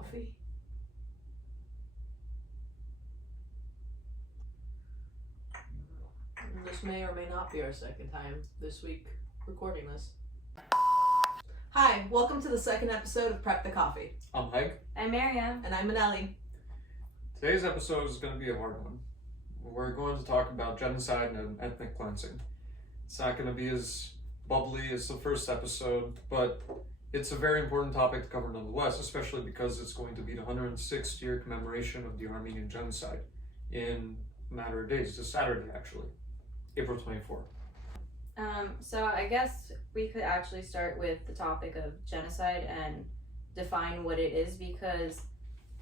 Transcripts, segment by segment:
coffee. This may or may not be our second time this week recording this. Hi, welcome to the second episode of Prep the Coffee. I'm Haig. I'm Mariam. And I'm Manali. Today's episode is going to be a hard one. We're going to talk about genocide and ethnic cleansing. It's not going to be as bubbly as the first episode, but it's a very important topic to cover nonetheless, especially because it's going to be the 106th year commemoration of the Armenian genocide in a matter of days. This Saturday, actually, April 24th. So I guess we could actually start with the topic of genocide and define what it is, because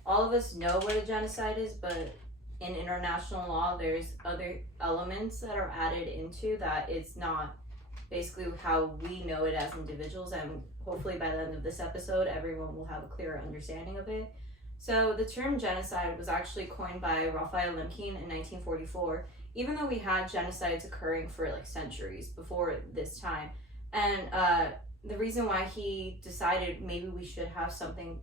all of us know what a genocide is, but in international law there's other elements that are added into that. It's not basically how we know it as individuals, and hopefully by the end of this episode everyone will have a clearer understanding of it. So the term genocide was actually coined by Raphael Lemkin in 1944, even though we had genocides occurring for like centuries before this time. And the reason why he decided maybe we should have something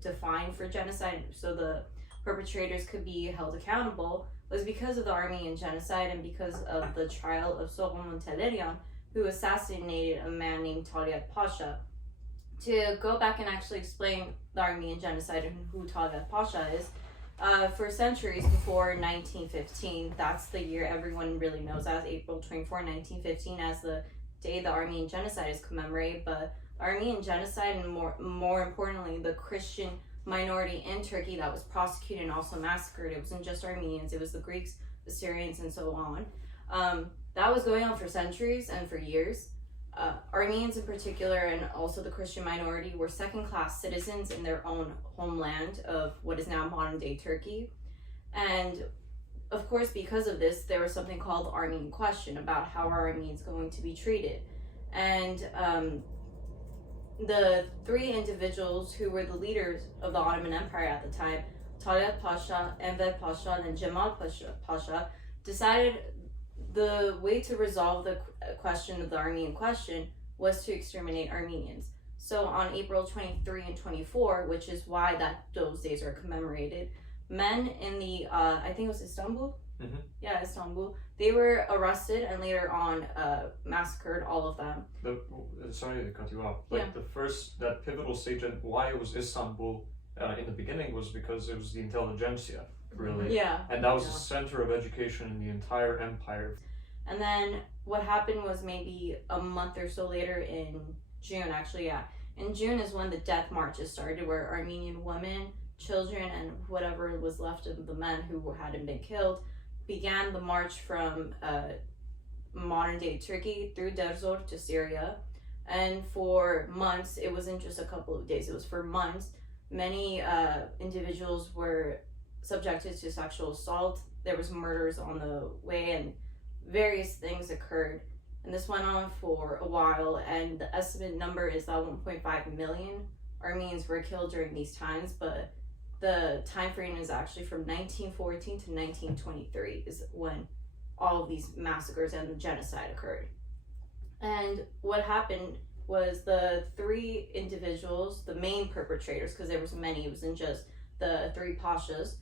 defined for genocide so the perpetrators could be held accountable was because of the Armenian genocide and because of the trial of Soghomon Tehlirian, who assassinated a man named Taliat Pasha. To go back and actually explain the Armenian genocide and who Taliat Pasha is, for centuries before 1915, that's the year everyone really knows as April 24, 1915, as the day the Armenian genocide is commemorated. But the Armenian genocide, and more importantly, the Christian minority in Turkey that was prosecuted and also massacred, it wasn't just Armenians, it was the Greeks, the Syrians, and so on. That was going on for centuries and for years. Armenians in particular, and also the Christian minority, were second-class citizens in their own homeland of what is now modern-day Turkey. And of course, because of this, there was something called the Armenian question about how are Armenians going to be treated. And the three individuals who were the leaders of the Ottoman Empire at the time, Talat Pasha, Enver Pasha, and Cemal Pasha, decided the way to resolve the question of the Armenian question was to exterminate Armenians. So on April 23 and 24, which is why those days are commemorated, men in the, I think it was Istanbul? Mm-hmm. Yeah, Istanbul. They were arrested and later on massacred, all of them. Sorry to cut you off, but that pivotal stage and why it was Istanbul in the beginning was because it was the intelligentsia, really. Yeah. And that was the center of education in the entire empire. And then what happened was maybe a month or so later in June, actually, yeah. In June is when the death marches started, where Armenian women, children, and whatever was left of the men who hadn't been killed began the march from modern-day Turkey through Derzor to Syria. And for months, it wasn't just a couple of days, it was for months. Many individuals were subjected to sexual assault. There was murders on the way, and various things occurred. And this went on for a while, and the estimate number is that 1.5 million Armenians were killed during these times, but the time frame is actually from 1914 to 1923 is when all of these massacres and the genocide occurred. And what happened was the three individuals, the main perpetrators, because there was many, it wasn't just the three pashas,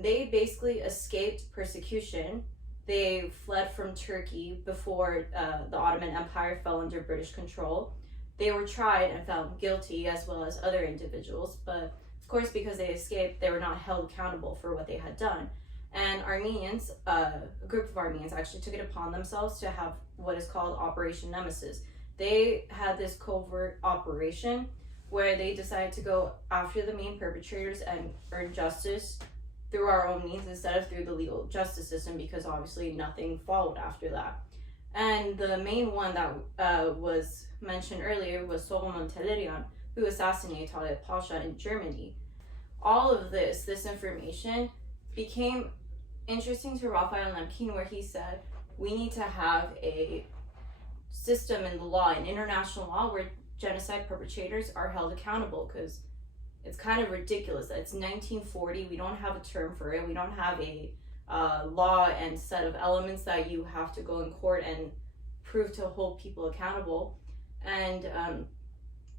they basically escaped persecution. They fled from Turkey before the Ottoman Empire fell under British control. They were tried and found guilty, as well as other individuals, but of course, because they escaped, they were not held accountable for what they had done. And Armenians, a group of Armenians actually took it upon themselves to have what is called Operation Nemesis. They had this covert operation where they decided to go after the main perpetrators and earn justice through our own means instead of through the legal justice system, because obviously nothing followed after that. And the main one that was mentioned earlier was Soghomon Tehlirian, who assassinated Talat Pasha in Germany. All of this information became interesting to Raphael Lemkin, where he said, we need to have a system in the law, in international law, where genocide perpetrators are held accountable, because it's kind of ridiculous that it's 1940, we don't have a term for it, we don't have a law and set of elements that you have to go in court and prove to hold people accountable. And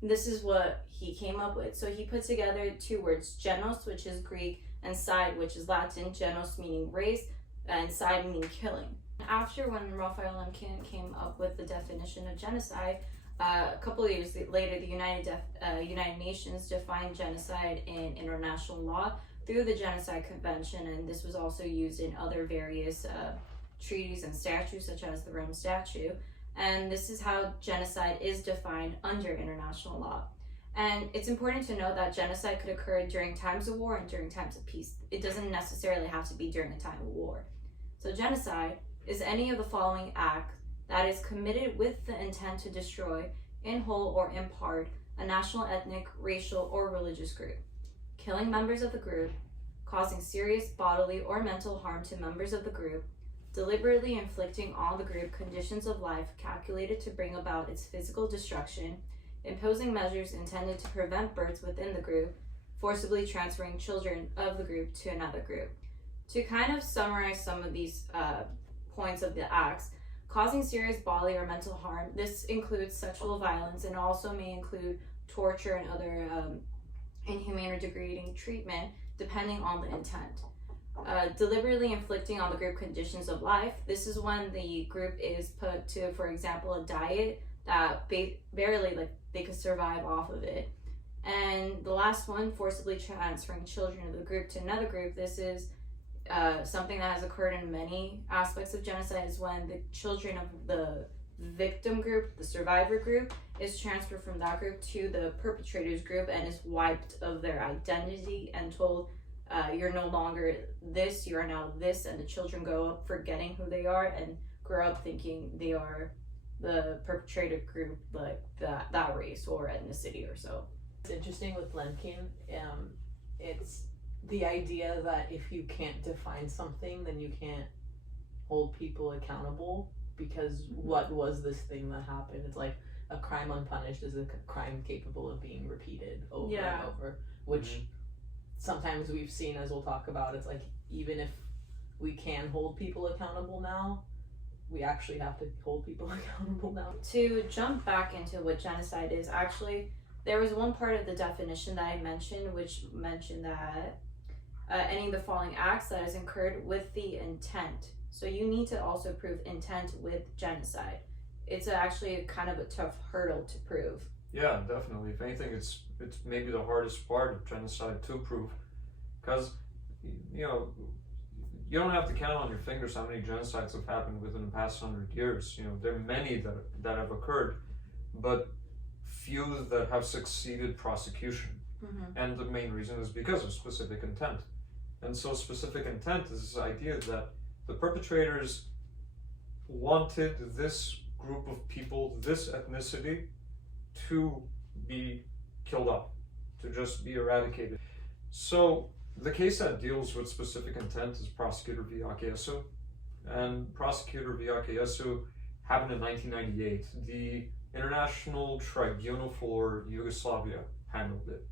This is what he came up with. So he put together two words, genos, which is Greek, and side, which is Latin, genos meaning race, and side meaning killing. After when Raphael Lemkin came up with the definition of genocide, a couple of years later, the United Nations defined genocide in international law through the Genocide Convention, and this was also used in other various treaties and statutes, such as the Rome Statute. And this is how genocide is defined under international law. And it's important to know that genocide could occur during times of war and during times of peace. It doesn't necessarily have to be during a time of war. So genocide is any of the following acts that is committed with the intent to destroy, in whole or in part, a national, ethnic, racial, or religious group, killing members of the group, causing serious bodily or mental harm to members of the group, deliberately inflicting on the group conditions of life calculated to bring about its physical destruction, imposing measures intended to prevent births within the group, forcibly transferring children of the group to another group. To kind of summarize some of these points of the acts, causing serious bodily or mental harm, this includes sexual violence and also may include torture and other inhumane or degrading treatment, depending on the intent. Deliberately inflicting on the group conditions of life. This is when the group is put to, for example, a diet that barely they could survive off of it. And the last one, forcibly transferring children of the group to another group. This is something that has occurred in many aspects of genocide, is when the children of the victim group, the survivor group, is transferred from that group to the perpetrators group and is wiped of their identity and told, you're no longer this, you are now this, and the children grow up forgetting who they are and grow up thinking they are the perpetrator group, like that race or ethnicity or so. It's interesting with Lemkin, it's the idea that if you can't define something, then you can't hold people accountable, because what was this thing that happened? It's like a crime unpunished is a crime capable of being repeated over and over, which sometimes we've seen, as we'll talk about. It's like, even if we can hold people accountable now, we actually have to hold people accountable now. To jump back into what genocide is, actually, there was one part of the definition that I mentioned, which mentioned that any of the following acts that is incurred with the intent. So you need to also prove intent with genocide. It's actually kind of a tough hurdle to prove. Yeah, definitely. If anything, it's maybe the hardest part of genocide to prove, because you don't have to count on your fingers how many genocides have happened within the past 100 years. There are many that have occurred, but few that have succeeded prosecution. And the main reason is because of specific intent. And so specific intent is this idea that the perpetrators wanted this group of people, this ethnicity, to be killed off, to just be eradicated. So the case that deals with specific intent is Prosecutor Viachesu. And Prosecutor Viachesu happened in 1998. The International Tribunal for Yugoslavia handled it.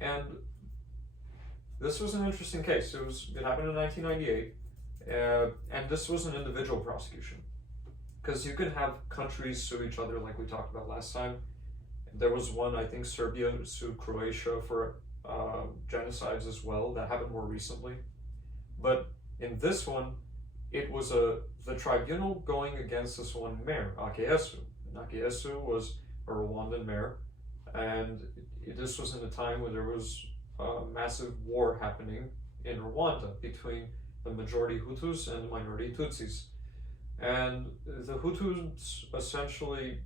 And this was an interesting case. It happened in 1998, and this was an individual prosecution. Because you could have countries sue each other, like we talked about last time. There was one, I think Serbia sued Croatia for genocides as well. That happened more recently. But in this one, it was the tribunal going against this one mayor, Akeesu. And Akeesu was a Rwandan mayor, and this was in a time when there was a massive war happening in Rwanda between the majority Hutus and the minority Tutsis. And the Hutus essentially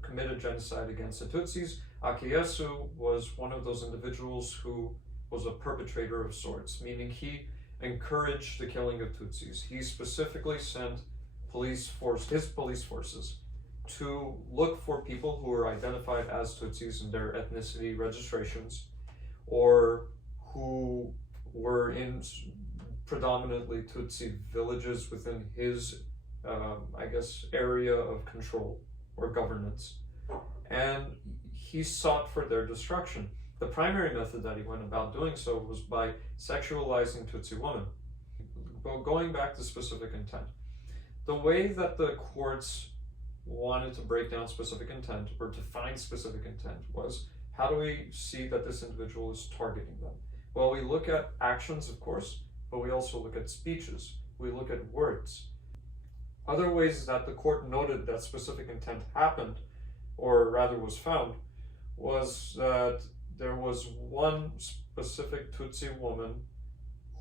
committed genocide against the Tutsis. Akeesu was one of those individuals who was a perpetrator of sorts, meaning he encouraged the killing of Tutsis. He specifically sent his police forces to look for people who were identified as Tutsis in their ethnicity registrations, or who were in predominantly Tutsi villages within his area of control or governance, and he sought for their destruction. The primary method that he went about doing so was by sexualizing Tutsi women. Well, going back to specific intent, the way that the courts wanted to break down specific intent or define specific intent was, how do we see that this individual is targeting them? Well, we look at actions, of course, but we also look at speeches. We look at words. Other ways that the court noted that specific intent happened, or rather was found, was that there was one specific Tutsi woman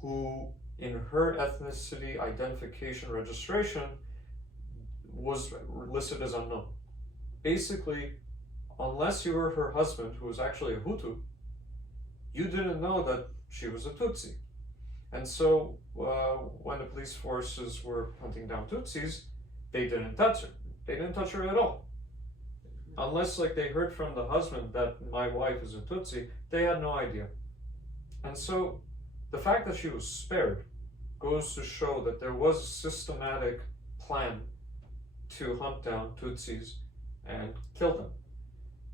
who, in her ethnicity identification registration, was listed as unknown. Basically, unless you were her husband, who was actually a Hutu, you didn't know that she was a Tutsi. And so when the police forces were hunting down Tutsis, they didn't touch her. They didn't touch her at all. Unless they heard from the husband that my wife is a Tutsi, they had no idea. And so the fact that she was spared goes to show that there was a systematic plan to hunt down Tutsis and kill them.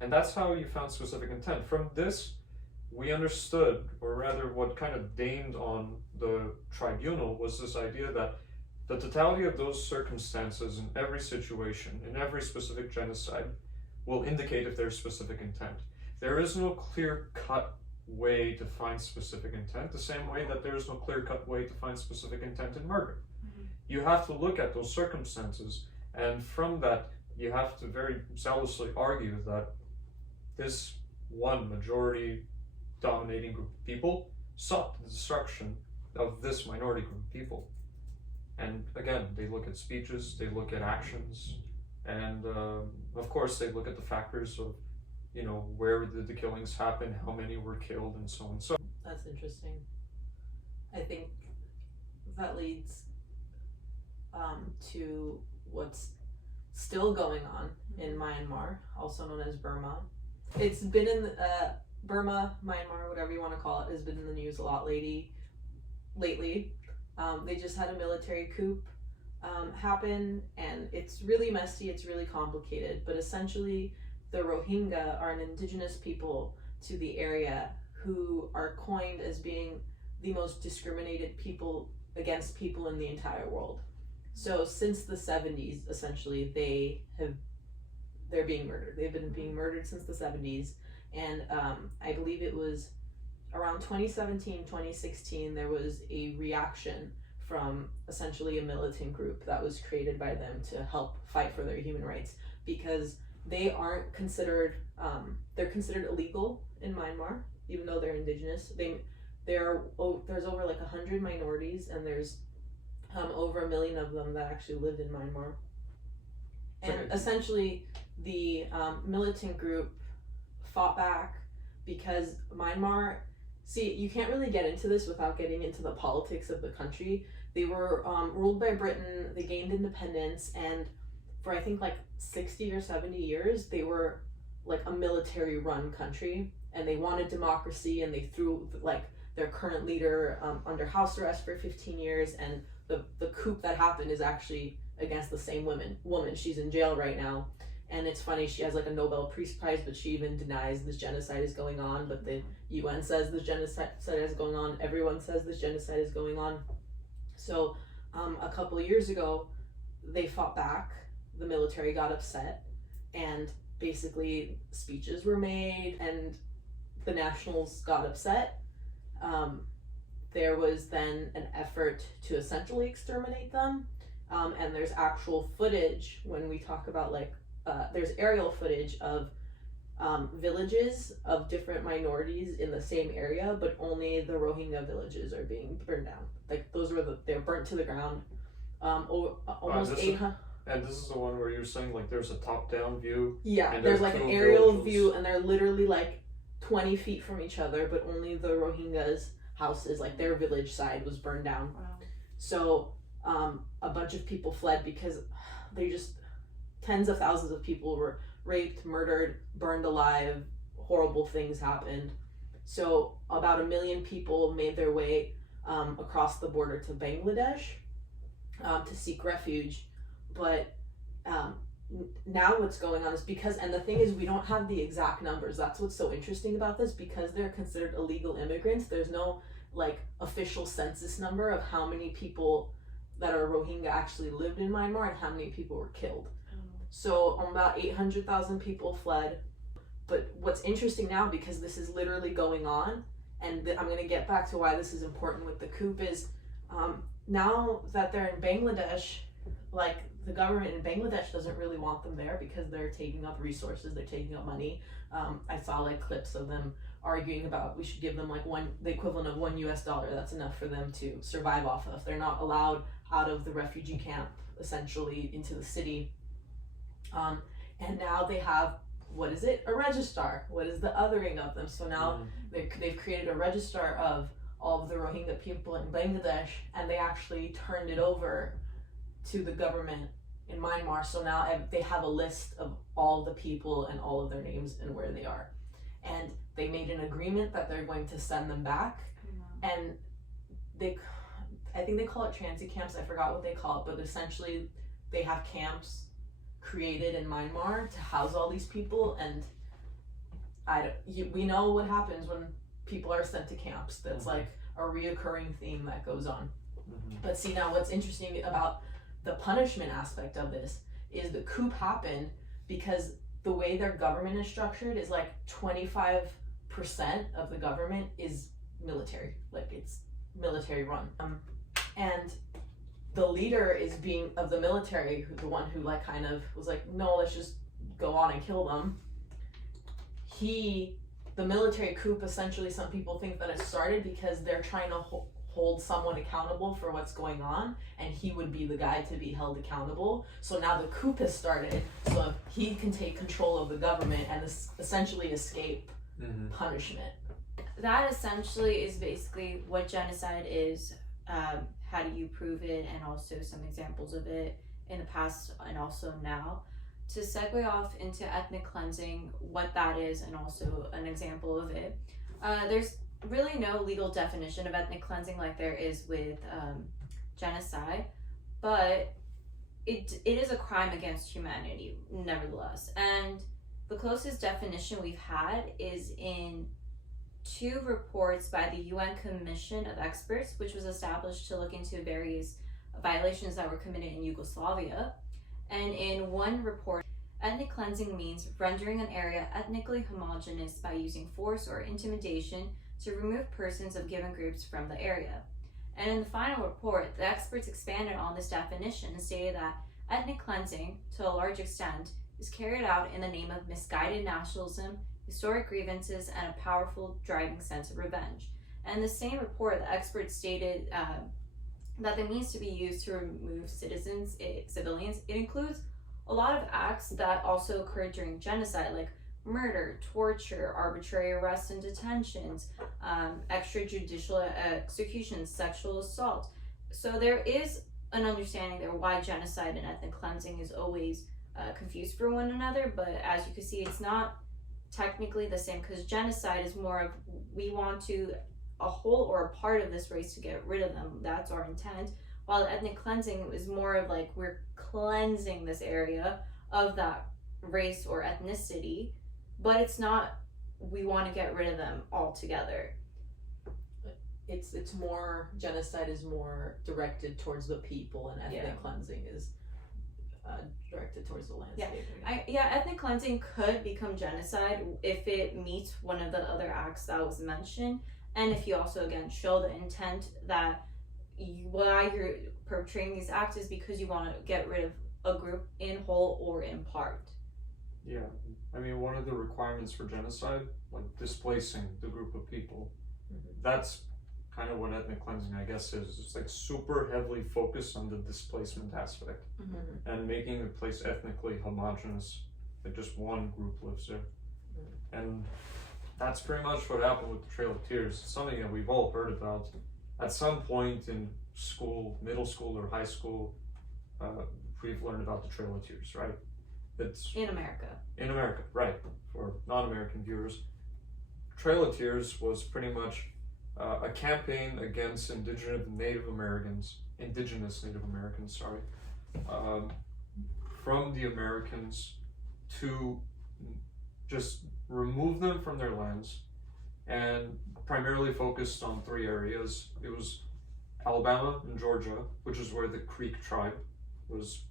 And that's how you found specific intent. From this, we understood, or rather what kind of deigned on the tribunal, was this idea that the totality of those circumstances in every situation, in every specific genocide, will indicate if there's specific intent. There is no clear-cut way to find specific intent, the same way that there is no clear-cut way to find specific intent in murder. Mm-hmm. You have to look at those circumstances, and from that, you have to very zealously argue that this one majority dominating group of people sought the destruction of this minority group of people. And again, they look at speeches, they look at actions, and of course they look at the factors of, where did the killings happen, how many were killed, and so on. So that's interesting. I think that leads to what's still going on in Myanmar, also known as Burma. It's been in Burma, Myanmar, whatever you want to call it, has been in the news a lot lately. They just had a military coup happen, and it's really messy, it's really complicated, but essentially the Rohingya are an indigenous people to the area who are coined as being the most discriminated people against people in the entire world. So since the 70s, essentially, they're being murdered. They've been being murdered since the 70s, and I believe it was around 2017, 2016, there was a reaction from essentially a militant group that was created by them to help fight for their human rights, because they aren't considered, they're considered illegal in Myanmar, even though they're indigenous. There's over 100 minorities, and there's over 1 million of them that actually live in Myanmar. And essentially, the militant group fought back because Myanmar, see, you can't really get into this without getting into the politics of the country. They were ruled by Britain, they gained independence, and for I think 60 or 70 years, they were a military-run country, and they wanted democracy, and they threw their current leader under house arrest for 15 years, and the coup that happened is actually against the same woman. She's in jail right now, and it's funny, she has a Nobel Peace Prize, but she even denies this genocide is going on, but the UN says this genocide is going on, everyone says this genocide is going on. So a couple of years ago, they fought back, the military got upset, and basically speeches were made, and the nationals got upset. There was then an effort to essentially exterminate them, and there's actual footage when we talk about there's aerial footage of villages of different minorities in the same area, but only the Rohingya villages are being burned down. They're burnt to the ground. Almost 800. And this is the one where you're saying there's a top-down view. Yeah, and there's an aerial view, and they're literally 20 feet from each other, but only the Rohingyas' houses, their village side, was burned down. Wow. So a bunch of people fled because tens of thousands of people were raped, murdered, burned alive, horrible things happened. So about 1 million people made their way across the border to Bangladesh to seek refuge. But now what's going on is and the thing is, we don't have the exact numbers. That's what's so interesting about this, because they're considered illegal immigrants. There's no official census number of how many people that are Rohingya actually lived in Myanmar and how many people were killed. So about 800,000 people fled. But what's interesting now, because this is literally going on, and I'm going to get back to why this is important with the coup, is now that they're in Bangladesh, like the government in Bangladesh doesn't really want them there because they're taking up resources, they're taking up money. I saw like clips of them arguing about we should give them like the equivalent of $1 that's enough for them to survive off of. They're not allowed out of the refugee camp essentially into the city. And now they have, what is it? A registrar. What is the othering of them? So now they've created a registrar of all of the Rohingya people in Bangladesh, and they actually turned it over to the government in Myanmar. So now they have a list of all the people and all of their names and where they are. And they made an agreement that they're going to send them back. And I think they call it transit camps. I forgot what they call it, but essentially they have camps created in Myanmar to house all these people. And we know what happens when people are sent to camps. That's like a reoccurring theme that goes on. But see, now what's interesting about the punishment aspect of this is the coup happened because the way their government is structured is like 25% of the government is military, like it's military run. And the leader of the military, the one who like kind of was like, no, let's just go on and kill them. The military coup, essentially, some people think that it started because they're trying to hold someone accountable for what's going on, and he would be the guy to be held accountable. So now the coup has started, so he can take control of the government and essentially escape punishment. That essentially is basically what genocide is. How do you prove it, and also some examples of it in the past and also now. To segue off into ethnic cleansing, what that is, and also an example of it. There's really no legal definition of ethnic cleansing like there is with genocide, but it is a crime against humanity nevertheless. And the closest definition we've had is in 2 reports by the UN Commission of Experts, which was established to look into various violations that were committed in Yugoslavia. And in one report, ethnic cleansing means rendering an area ethnically homogeneous by using force or intimidation to remove persons of given groups from the area. And in the final report, the experts expanded on this definition and stated that ethnic cleansing, to a large extent, is carried out in the name of misguided nationalism, historic grievances, and a powerful driving sense of revenge. And in the same report, the experts stated that the means to be used to remove civilians, it includes a lot of acts that also occurred during genocide, like murder, torture, arbitrary arrests and detentions, extrajudicial executions, sexual assault. So there is an understanding there why genocide and ethnic cleansing is always confused for one another, but as you can see, it's not technically the same, because genocide is more of we want to a whole or a part of this race to get rid of them. That's our intent. While ethnic cleansing is more of like we're cleansing this area of that race or ethnicity, but it's not we want to get rid of them altogether. It's more, genocide is more directed towards the people, and ethnic cleansing is directed towards the landscape. Ethnic cleansing could become genocide if it meets one of the other acts that was mentioned, and if you also again show the intent that why you're perpetrating these acts is because you want to get rid of a group in whole or in part. Yeah, I mean, one of the requirements for genocide, like displacing the group of people, that's kind of what ethnic cleansing, I guess, is. It's like super heavily focused on the displacement aspect and making the place ethnically homogenous, like just one group lives there. And that's pretty much what happened with the Trail of Tears. It's something that we've all heard about at some point in school, middle school or high school. We've learned about the Trail of Tears, right? It's in America. In America, right. For non-American viewers, Trail of Tears was pretty much a campaign against indigenous Native Americans, from the Americans to just remove them from their lands, and primarily focused on 3 areas. It was Alabama and Georgia, which is where the Creek tribe was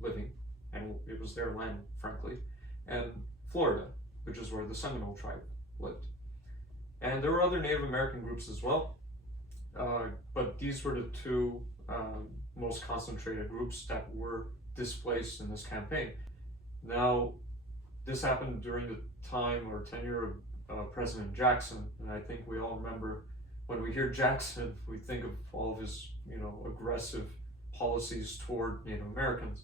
living, and it was their land, frankly, and Florida, which is where the Seminole tribe lived. And there were other Native American groups as well, but these were the two most concentrated groups that were displaced in this campaign. Now, this happened during the time or tenure of President Jackson, and I think we all remember when we hear Jackson, we think of all of his, aggressive policies toward Native Americans.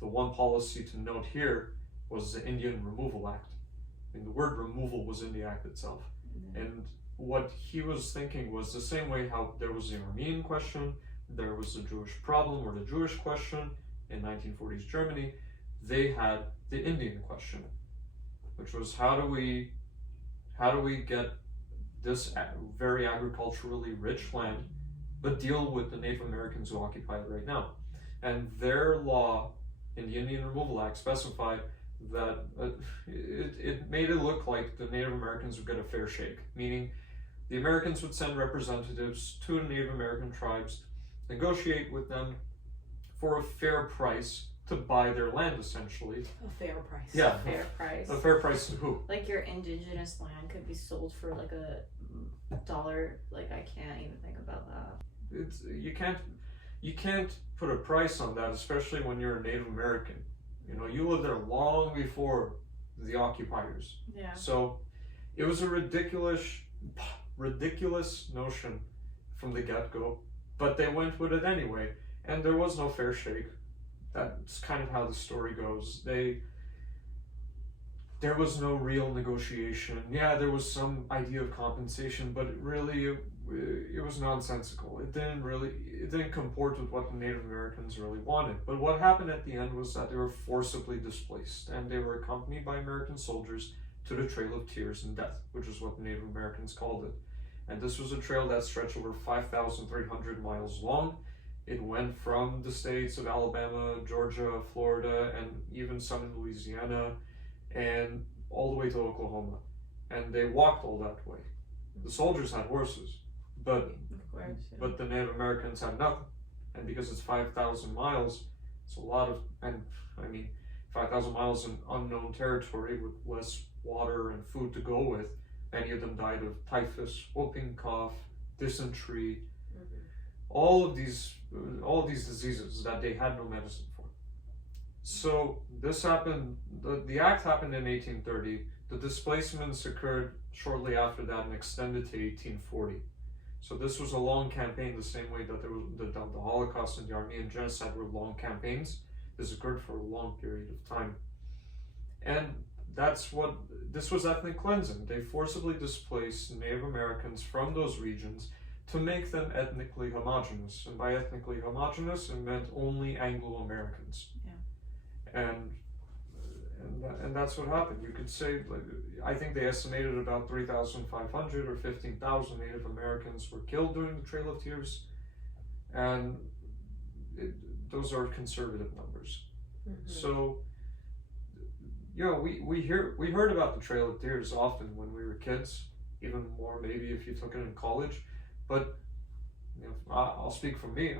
The one policy to note here was the Indian Removal Act. I mean, the word removal was in the act itself. And what he was thinking was the same way how there was the Armenian question, there was the Jewish problem or the Jewish question in 1940s Germany, they had the Indian question, which was how do we get this very agriculturally rich land, but deal with the Native Americans who occupy it right now. And their law in the Indian Removal Act specified that it made it look like the Native Americans would get a fair shake, meaning the Americans would send representatives to the Native American tribes, negotiate with them for a fair price to buy their land, essentially. A fair price. Yeah. Fair price. A fair price to who? Like your indigenous land could be sold for like $1. Like I can't even think about that. You can't put a price on that, especially when you're a Native American. You lived there long before the occupiers. Yeah. So it was a ridiculous notion from the get-go, but they went with it anyway, and there was no fair shake. That's kind of how the story goes. There was no real negotiation. Yeah, there was some idea of compensation, but it was nonsensical. It didn't comport with what the Native Americans really wanted. But what happened at the end was that they were forcibly displaced, and they were accompanied by American soldiers to the Trail of Tears and Death, which is what the Native Americans called it. And this was a trail that stretched over 5,300 miles long. It went from the states of Alabama, Georgia, Florida, and even some in Louisiana, and all the way to Oklahoma. And they walked all that way. The soldiers had horses, but the Native Americans had nothing. And because it's 5,000 miles, it's a lot of, 5,000 miles in unknown territory with less water and food to go with. Many of them died of typhus, whooping cough, dysentery, all of these diseases that they had no medicine for. So this happened, the act happened in 1830. The displacements occurred shortly after that and extended to 1840. So this was a long campaign, the same way that there was the Holocaust and the Armenian Genocide were long campaigns. This occurred for a long period of time. And this was ethnic cleansing. They forcibly displaced Native Americans from those regions to make them ethnically homogenous. And by ethnically homogenous, it meant only Anglo-Americans. Yeah. And that's what happened. You could say, I think they estimated about 3,500 or 15,000 Native Americans were killed during the Trail of Tears. And those are conservative numbers. So, we heard about the Trail of Tears often when we were kids, even more maybe if you took it in college. But I'll speak for me.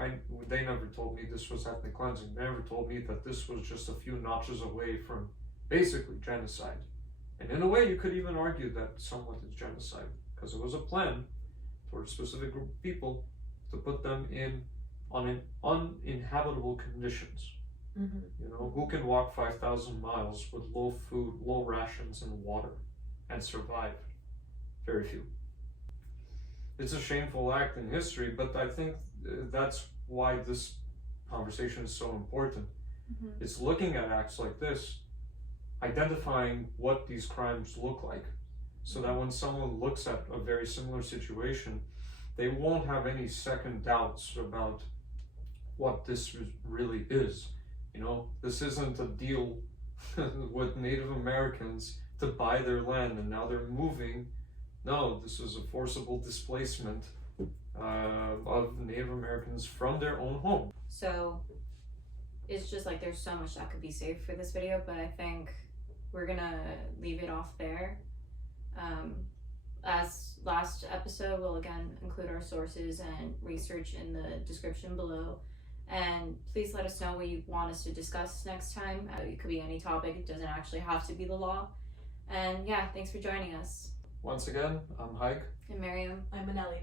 They never told me this was ethnic cleansing. They never told me that this was just a few notches away from basically genocide. And in a way, you could even argue that somewhat is genocide, because it was a plan for a specific group of people to put them in uninhabitable conditions. Who can walk 5,000 miles with low food, low rations, and water and survive? Very few. It's a shameful act in history, but I think that's why this conversation is so important. It's looking at acts like this, identifying what these crimes look like, so that when someone looks at a very similar situation, they won't have any second doubts about what this really is. This isn't a deal with Native Americans to buy their land and now they're moving. No, this is a forcible displacement of Native Americans from their own home. So it's just like there's so much that could be saved for this video, but I think we're gonna leave it off there. As last episode, we'll again include our sources and research in the description below. And please let us know what you want us to discuss next time. It could be any topic, it doesn't actually have to be the law. And yeah, thanks for joining us. Once again, I'm Haig. And Mariam. I'm Manelli.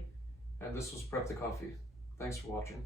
And this was Prep the Coffee. Thanks for watching.